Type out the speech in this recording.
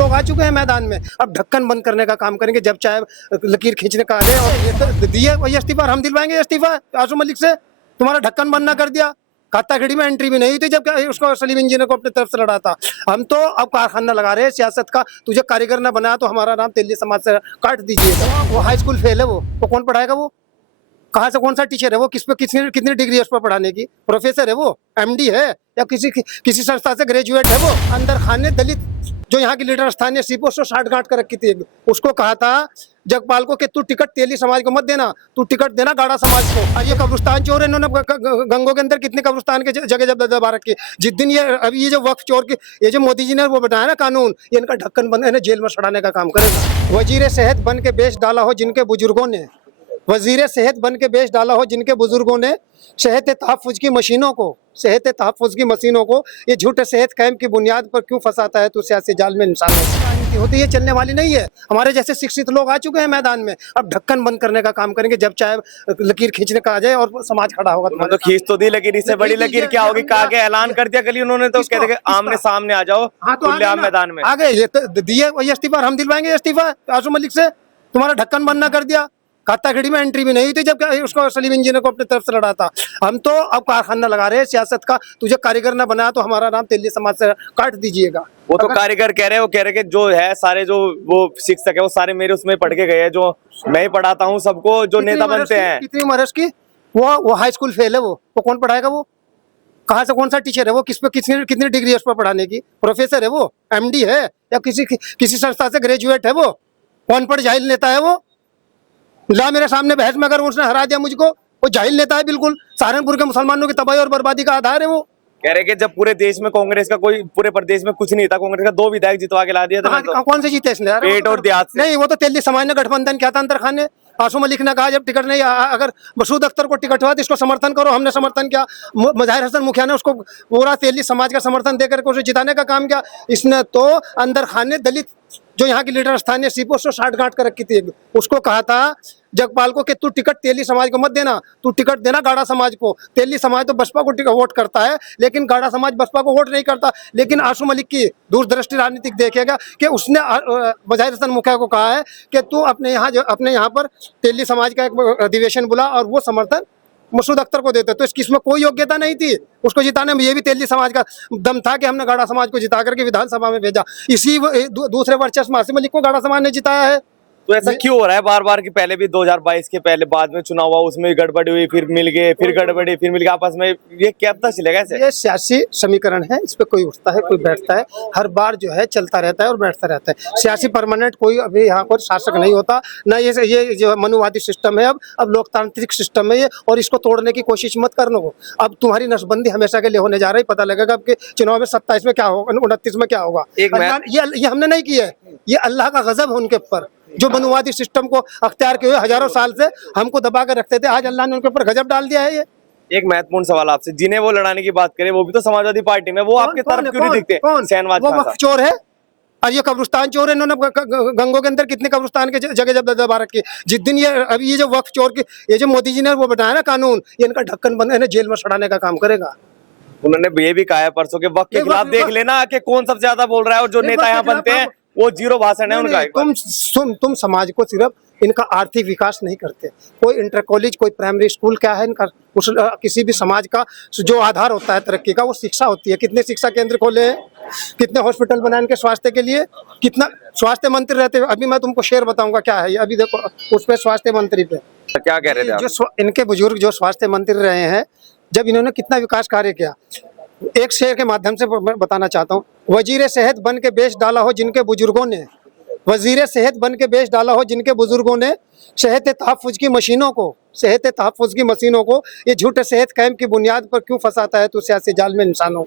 लोग आ चुके हैं मैदान में, अब ढक्कन बंद करने का काम करेंगे। जब चाहे लकीर खींचने का आ जाए, और ये तो दिए वही इस्तीफा, हम दिलवाएंगे इस्तीफा आसू मलिक से। तुम्हारा ढक्कन बंद ना कर दिया, खाताखेड़ी में एंट्री भी नहीं हुई थी जब उसको सलीम इंजीनियर को अपनी तरफ से लड़ा था। हम तो अब कारखाना लगा रहे हैं सियासत का। तुझे कारीगर ना बनाया तो हमारा नाम तेली समाज से काट दीजिएगा। वो हाई स्कूल फेल है, वो कौन पढ़ाएगा? वो कहाँ से, कौन सा टीचर है वो? किस पे कितनी डिग्री है उस पर पढ़ाने की? प्रोफेसर है वो? एमडी है या किसी संस्था से ग्रेजुएट है वो? अंदर खान ने दलित जो यहाँ की लीडर स्थानीय सीपो उसको साठ गांठ कर रखी थी, उसको कहा था जगपाल को कि तू टिकट तेली समाज को मत देना, तू टिकट देना गाड़ा समाज को। और ये कब्रिस्तान चोर है, इन्होंने गंगों के अंदर कितने कब्रिस्तान के जगह जब दबा रखी। जिस दिन ये अभी ये जो वक्फ चोर की ये जो मोदी जी ने वो बनाया ना कानून, ये इनका ढक्कन बंद है, जेल में सड़ाने का काम करेगा। वजीर सेहत बन के बेच डाला हो जिनके बुजुर्गों ने, वजीर सेहत बन के बेच डाला हो जिनके बुजुर्गों ने सेहत तहफ़्फ़ुज़ की मशीनों को, सेहत तहफ़्फ़ुज़ की मशीनों को ये झूठे सेहत कैंप की बुनियाद पर क्यों फंसाता है तू सियासी जाल में इंसानों होती, ये चलने वाली नहीं है। हमारे जैसे शिक्षित लोग आ चुके हैं मैदान में, अब ढक्कन बंद करने का काम करेंगे। जब चाहे लकीर खींचने का आ जाए और समाज खड़ा होगा। तो खींच तो दी, लेकिन इससे बड़ी लकीर क्या होगी? कहा के ऐलान कर दिया कल उन्होंने, तो कहते हैं आमने सामने आ जाओ खुलेआम मैदान में। आ गए, ये तो दिए वही इस्तीफा, हम दिलवाएंगे इस्तीफा आसू मलिक से। तुम्हारा ढक्कन बंद ना कर दिया, खाताखेड़ी में एंट्री भी नहीं हुई थी जब उसको सलीम इंजीनियर को अपनी तरफ से लड़ा था। हम तो अब कारखाना लगा रहे हैं सियासत का। तुझे कारीगर ना बनाया तो हमारा नाम तेली समाज से काट दीजिएगा। वो तो कारीगर कह रहे हैं, वो कह रहे हैं कि जो है सारे जो वो शिक्षक है वो सारे मेरे उसमें पढ़ के गए हैं, जो मैं ही पढ़ाता हूँ सबको, जो नेता बनते हैं। कितनी उम्र है उसकी? वो हाई स्कूल फेल है, वो कौन पढ़ाएगा? वो कहाँ से, कौन सा टीचर है वो? किस पे कितनी डिग्री है उस पर पढ़ाने की? प्रोफेसर है वो? एमडी है या किसी संस्था से ग्रेजुएट है वो? कौन पढ़ जाहिल नेता है वो? ला मेरे सामने बहस में, अगर उसने हरा दिया मुझको, वो जाहिल नेता है बिल्कुल। सहारनपुर के मुसलमानों की तबाही और बर्बादी का आधार है वो। कह रहे कि जब पूरे देश में कांग्रेस का कोई, पूरे प्रदेश में कुछ नहीं था, कांग्रेस का 2 विधायक जितवा के ला दिया था। तो कौन से जीते इसने? पेट और देहात से। नहीं, वो तो तेली समाज ने गठबंधन किया था अंदर खाने। आसू मलिक ने कहा जब टिकट नहीं, अगर मसूद अख्तर को टिकट हुआ तो इसको समर्थन करो, हमने समर्थन किया। मज़ाहिर हसन मुखिया ने उसको पूरा तेली समाज का समर्थन देकर उसे जिताने का काम किया। इसने तो अंदर खाने दलित जो यहाँ की लीडर स्थानीय सीपो उसको साठ गांठ कर रखी थी, उसको कहा था जगपाल को कि तू टिकट तेली समाज को मत देना, तू टिकट देना गाड़ा समाज को। तेली समाज तो बसपा को वोट करता है, लेकिन गाड़ा समाज बसपा को वोट नहीं करता। लेकिन आसू मलिक की दूरदृष्टि राजनीतिक देखेगा कि उसने मज़ाहिर हसन मुखिया को कहा है कि तू अपने यहाँ पर तेली समाज का एक अधिवेशन बुला और वो समर्थन मसूद अख्तर को देते। तो इसमें कोई योग्यता नहीं थी उसको जिताने में। ये भी तेली समाज का दम था कि हमने गाड़ा समाज को जिता करके विधानसभा में भेजा। इसी दूसरे वर्चस्व आसिम मलिक को गाड़ा समाज ने जिताया है। तो ऐसा क्यों हो रहा है बार बार? कि पहले भी 2022 के पहले बाद में चुनाव हुआ, उसमें गड़बड़ी हुई, फिर मिल गए, फिर गड़बड़ी, फिर मिल गए आपस में। ये क्या पता चलेगा ऐसे? ये सियासी समीकरण है, इस पे कोई उठता है कोई बैठता है, हर बार जो है चलता रहता है और बैठता रहता है। सियासी परमानेंट कोई अभी यहाँ पर शासक नहीं होता ना। ये जो मनुवादी सिस्टम है, अब लोकतांत्रिक सिस्टम है ये, और इसको तोड़ने की कोशिश मत करना हो। अब तुम्हारी नसबंदी हमेशा के लिए होने जा रही, पता लगेगा अब कि चुनाव में 27 में क्या होगा, 29 में क्या होगा। ये हमने नहीं किया है, ये अल्लाह का गजब है उनके ऊपर, जो मनुवादी सिस्टम को अख्तियार किए हुए हजारों साल से हमको दबा कर रखते थे। आज अल्लाह ने उनके ऊपर गजब डाल दिया है। ये एक महत्वपूर्ण सवाल आपसे, जिन्हें वो लड़ाने की बात करें वो भी तो समाजवादी पार्टी में, वो आपके तरफ क्यों नहीं दिखते? शहनवाज वो वक्फ चोर है और ये कब्रिस्तान चोर है। इन्होंने गंगों के अंदर कितने कब्रिस्तान के जगह जब दबा रखी। जिस दिन ये अभी ये जो वक्फ चोर की ये जो मोदी जी ने वो बनाया ना कानून, ये इनका ढक्कन बंद है, जेल में सड़ाने का काम करेगा। उन्होंने ये भी कहा है परसों के वक्त के खिलाफ देख लेना कि कौन सबसे ज्यादा बोल रहा है, और जो नेता यहाँ बनते हैं वो जीरो भाषण है उनका। तुम समाज को सिर्फ इनका आर्थिक विकास नहीं करते। कोई इंटर कॉलेज, कोई प्राइमरी स्कूल क्या है इनका? किसी भी समाज का जो आधार होता है तरक्की का, वो शिक्षा होती है। कितने शिक्षा केंद्र खोले हैं, कितने हॉस्पिटल बनाए इनके स्वास्थ्य के लिए, कितना स्वास्थ्य मंत्री रहते हैं। अभी मैं तुमको शेर बताऊंगा क्या है, अभी देखो उस पर स्वास्थ्य मंत्री पे क्या कह रहे थे जो इनके बुजुर्ग जो स्वास्थ्य मंत्री रहे हैं, जब इन्होंने कितना विकास कार्य किया, एक शेर के माध्यम से बताना चाहता हूँ। वजीर सेहत बन के बेच डाला हो जिनके बुजुर्गों ने, वजीर सेहत बन के बेच डाला हो जिनके बुजुर्गों ने सेहत तहफ़्फ़ुज़ की मशीनों को, सेहत तहफ़्फ़ुज़ की मशीनों को ये झूठे सेहत कैंप की बुनियाद पर क्यों फंसाता है तू सियासी जाल में इंसानों।